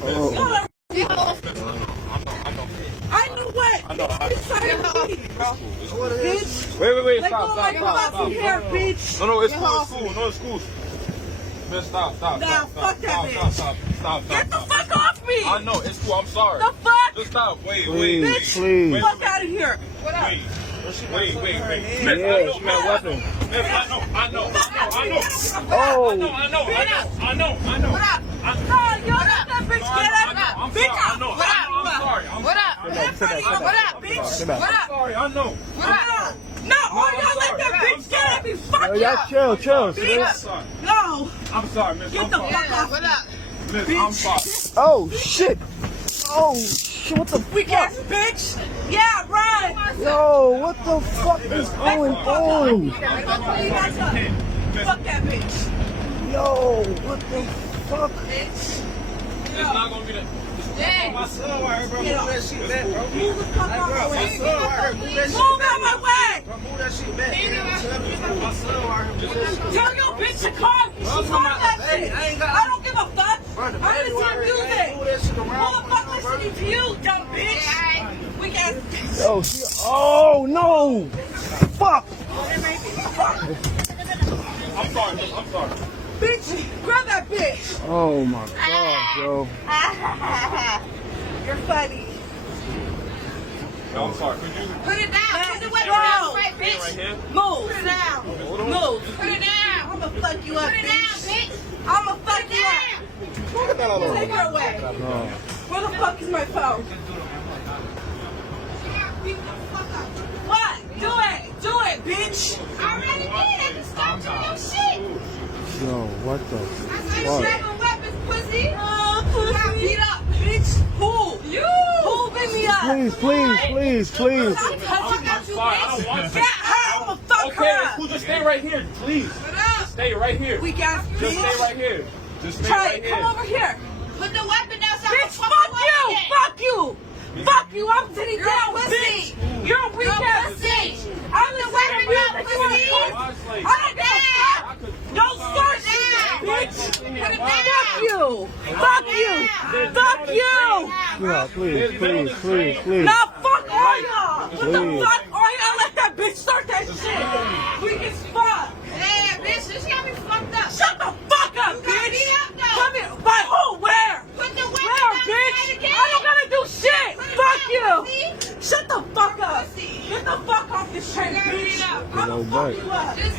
Oh. I knew what? I know. Bitch. Wait. Let go of my fucking hair, bitch. No, it's cool. No, it's cool. Man, stop. Nah, fuck that bitch. Stop. Get the fuck off me. I know, it's cool. I'm sorry. The fuck? Just stop. Wait. Bitch, fuck out of here. What up? Wait. Yeah, She got a weapon. I know. Oh. I know. What up? No, you don't let that bitch get at me. Bitch, I'm sorry. What up, bitch? I'm sorry. I know. What up? No, y'all let that bitch get at me. Fuck Yo, y'all chill. bitch. No. I'm sorry, miss. Get the fuck off. What up? Miss, I'm sorry. Oh shit! What the Weak ass bitch. Yeah, run. Yo, what the fuck is going on? Fuck that bitch. Yo, what the fuck? Bitch. It's not gonna be that. My son right here, bro. Move that shit back, bro. Move the fuck out my way. My son right here. Move that shit Move back. out my way. Bro, move that shit back. My son right here. Tell your bitch to call me. She called that shit. I don't give a fuck. I didn't see music. Move that shit around. Motherfucker, listen to you, dumb bitch. We got. Yo, oh no! Fuck! I'm sorry. Bitch, grab that bitch. Oh my god, yo. You're funny. No, I'm sorry. Could you Put it down. Put the weapon down, right, bitch. right here? Move. Put it down. Move. Put it down. I'ma fuck you up, bitch. I'ma fuck you up. Take her away. No. Where the fuck is my phone? What? Do it, bitch. I already did. I just stopped doing your shit. Yo, what the I said you fuck? having weapons, pussy. Pussy. Got beat up, bitch. Who? You. Who beat me up? Please. Stop touching I'm sorry. I don't want to. Get her. I'ma fuck Okay, her it's cool. Just stay right here, please. Just stay right here. Weak ass bitch. Just stay right here. Just stay Try right it. here. Come over here. Put the weapon down. Bitch, fuck you. Fuck you. I'm sitting down, bitch. You're a weak ass bitch. I'm the weapon down, pussy. I don't give a fuck. Don't start shit, bitch. Put it down. Fuck you. Yeah, please. Now fuck all y'all. What the fuck? All y'all let that bitch start that shit. Weak as fuck. Yeah, bitch, she got me fucked up. Shut the fuck up, You got bitch. me up, though. Come here. By who? Where? Put the weapon Where, down. bitch? Again. I don't gotta do shit. Put it Fuck down, you. pussy. Shut the fuck up. Pussy. Get the fuck off this train, You got me bitch. up. I'ma fuck you up. Just